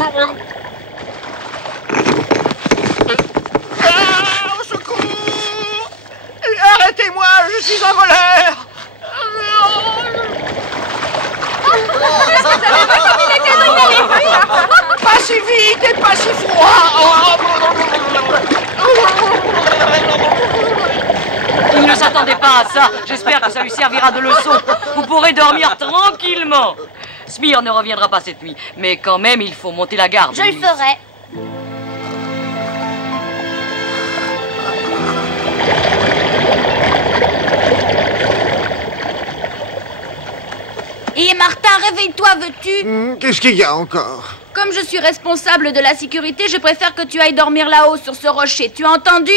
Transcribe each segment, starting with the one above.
Au secours! Arrêtez-moi, je suis un voleur! Pas si vite et pas si froid! Il ne s'attendait pas à ça. J'espère que ça lui servira de leçon. Vous pourrez dormir tranquillement. Smear ne reviendra pas cette nuit. Mais quand même, il faut monter la garde. Je le ferai. Et Martin, réveille-toi, veux-tu? Qu'est-ce qu'il y a encore? Comme je suis responsable de la sécurité, je préfère que tu ailles dormir là-haut sur ce rocher. Tu as entendu?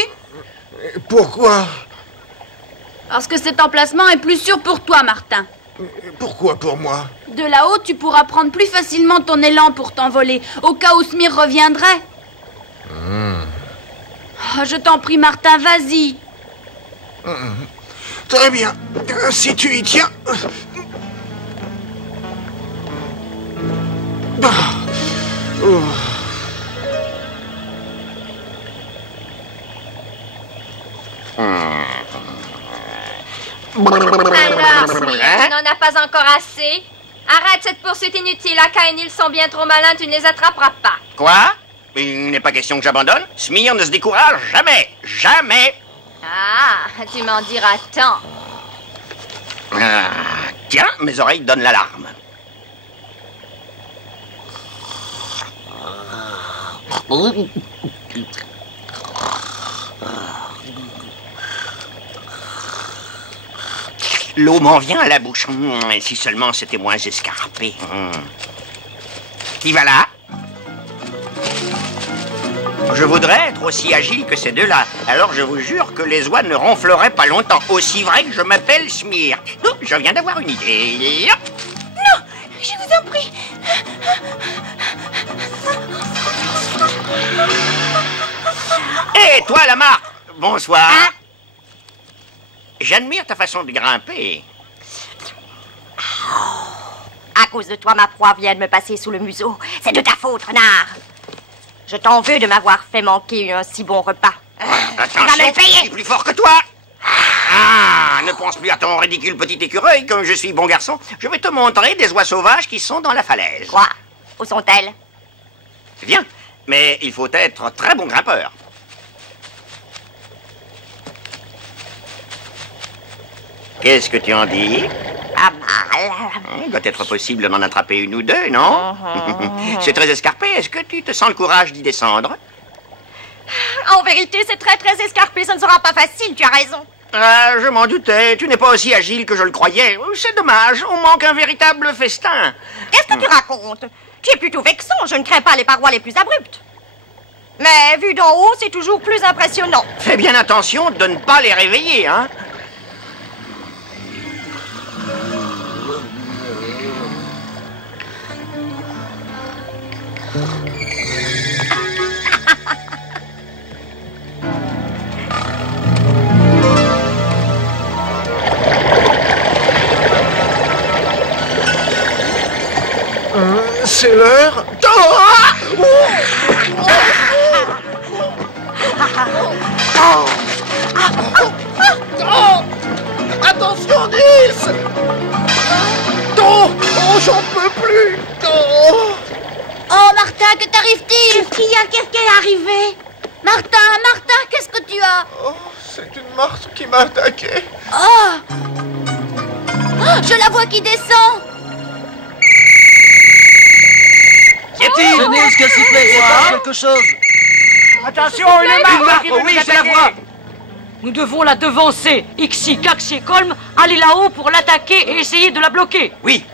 Pourquoi? Parce que cet emplacement est plus sûr pour toi, Martin. Pourquoi pour moi? De là-haut, tu pourras prendre plus facilement ton élan pour t'envoler, au cas où Smear reviendrait. Oh, je t'en prie, Martin, vas-y. Très bien. Si tu y tiens... Alors, Smear, tu n'en as pas encore assez? Arrête cette poursuite inutile. Aka et Nils sont bien trop malins, tu ne les attraperas pas. Quoi? Il n'est pas question que j'abandonne. Smear ne se décourage jamais. Jamais. Ah, tu m'en diras tant. Tiens, mes oreilles donnent l'alarme. L'eau m'en vient à la bouche. Si seulement c'était moins escarpé. Qui va là? Je voudrais être aussi agile que ces deux-là. Alors je vous jure que les oies ne ronfleraient pas longtemps. Aussi vrai que je m'appelle Smear. Je viens d'avoir une idée. Non, je vous en prie. Hé, toi, Lamar. Bonsoir. Hein? J'admire ta façon de grimper. À cause de toi, ma proie vient de me passer sous le museau. C'est de ta faute, renard. Je t'en veux de m'avoir fait manquer un si bon repas. Attention, tu vas me le payer. je suis plus fort que toi. Ne pense plus à ton ridicule petit écureuil. Comme je suis bon garçon, je vais te montrer des oies sauvages qui sont dans la falaise. Quoi? Où sont-elles? Viens, mais il faut être très bon grimpeur. Qu'est-ce que tu en dis? Pas mal. Il doit être possible d'en attraper une ou deux, non? C'est très escarpé. Est-ce que tu te sens le courage d'y descendre? En vérité, c'est très très escarpé. Ça ne sera pas facile, tu as raison. Je m'en doutais. Tu n'es pas aussi agile que je le croyais. C'est dommage. On manque un véritable festin. Qu'est-ce que tu racontes? Tu es plutôt vexant. Je ne crains pas les parois les plus abruptes. Mais vu d'en haut, c'est toujours plus impressionnant. Fais bien attention de ne pas les réveiller, hein? C'est l'heure. Attention, Nils! Oh, j'en peux plus. Oh, Martin, que t'arrive-t-il? Qu'est-ce qu'il y a? Qu'est-ce qui est arrivé? Martin, qu'est-ce que tu as? Oh, c'est une martre qui m'a attaqué. Oh, je la vois qui descend. C'est Nils qui a sifflé, c'est pas quelque chose. Attention, une marque, oui, je la vois. Nous devons la devancer. Ixi, Kaxi et Kolm, allez là-haut pour l'attaquer et essayer de la bloquer. Oui.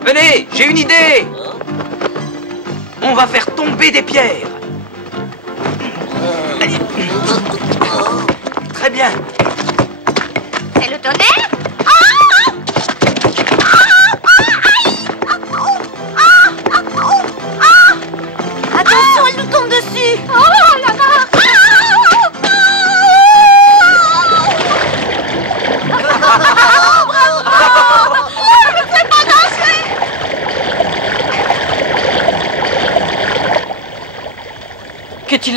Venez, j'ai une idée. On va faire tomber des pierres. Très bien. C'est le tonnerre? Attention, elle nous tombe dessus. Oh, la barre!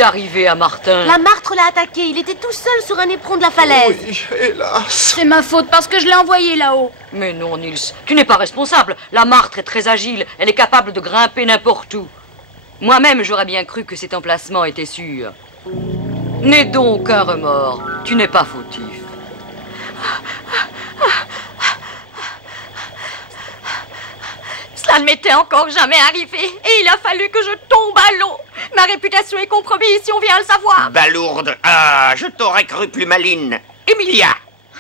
Qu'est-il arrivé à Martin? La martre l'a attaqué. Il était tout seul sur un éperon de la falaise. Oui, hélas. C'est ma faute parce que je l'ai envoyé là-haut. Mais non, Nils, tu n'es pas responsable. La martre est très agile. Elle est capable de grimper n'importe où. Moi-même, j'aurais bien cru que cet emplacement était sûr. N'aie donc aucun remords. Tu n'es pas fautif. Cela ne m'était encore jamais arrivé et il a fallu que je tombe à l'eau. Ma réputation est compromise si on vient le savoir. Balourde. Ah, je t'aurais cru plus maline. Emilia.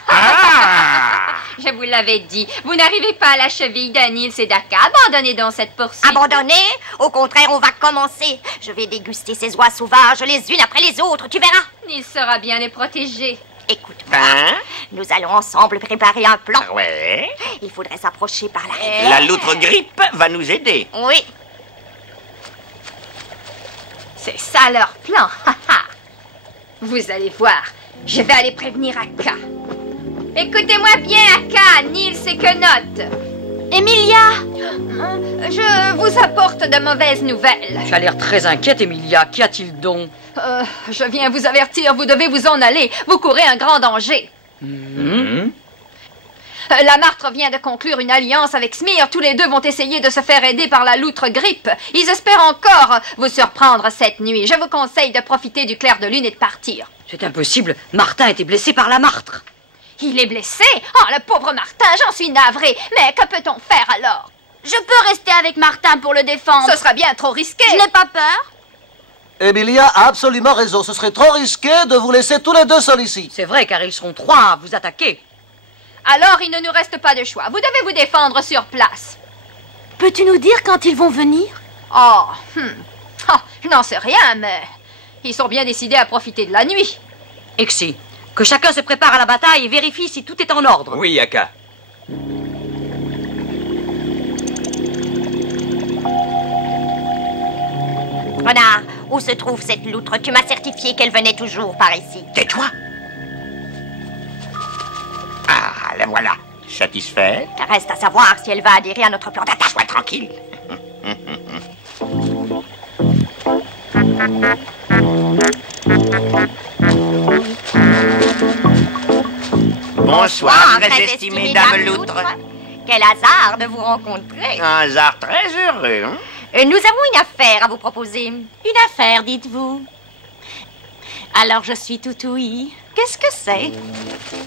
Ah! Je vous l'avais dit, vous n'arrivez pas à la cheville de Nils et d'Aka. Abandonnez donc cette poursuite. Abandonné? Au contraire, on va commencer. Je vais déguster ces oies sauvages les unes après les autres, tu verras. Nils saura bien les protéger. Écoute-moi, Hein? nous allons ensemble préparer un plan. Ouais. Il faudrait s'approcher par la rivière. La loutre grippe va nous aider. Oui. C'est ça leur plan. Vous allez voir, je vais aller prévenir Aka. Écoutez-moi bien, Aka, Nils et Knot. Emilia! Je vous apporte de mauvaises nouvelles. Tu as l'air très inquiète, Emilia. Qu'y a-t-il donc? Je viens vous avertir, vous devez vous en aller. Vous courez un grand danger. La martre vient de conclure une alliance avec Smir. Tous les deux vont essayer de se faire aider par la loutre grippe. Ils espèrent encore vous surprendre cette nuit. Je vous conseille de profiter du clair de lune et de partir. C'est impossible. Martin a été blessé par la martre. Il est blessé? Oh, le pauvre Martin, j'en suis navrée. Mais que peut-on faire alors? Je peux rester avec Martin pour le défendre. Ce sera bien trop risqué. Je n'ai pas peur. Emilia a absolument raison. Ce serait trop risqué de vous laisser tous les deux seuls ici. C'est vrai, car ils seront 3 à vous attaquer. Alors, il ne nous reste pas de choix. Vous devez vous défendre sur place. Peux-tu nous dire quand ils vont venir? Oh, je n'en sais rien, mais ils sont bien décidés à profiter de la nuit. Exi, que chacun se prépare à la bataille et vérifie si tout est en ordre. Oui, Aka. Renard, où se trouve cette loutre? Tu m'as certifié qu'elle venait toujours par ici. Tais-toi. Ah, la voilà. Satisfait? Reste à savoir si elle va adhérer à notre plan d'attaque. Sois tranquille. Bonsoir, très estimée dame loutre. Quel hasard de vous rencontrer. Un hasard très heureux, hein? Nous avons une affaire à vous proposer. Une affaire, dites-vous. Alors je suis tout ouïe. Qu'est-ce que c'est?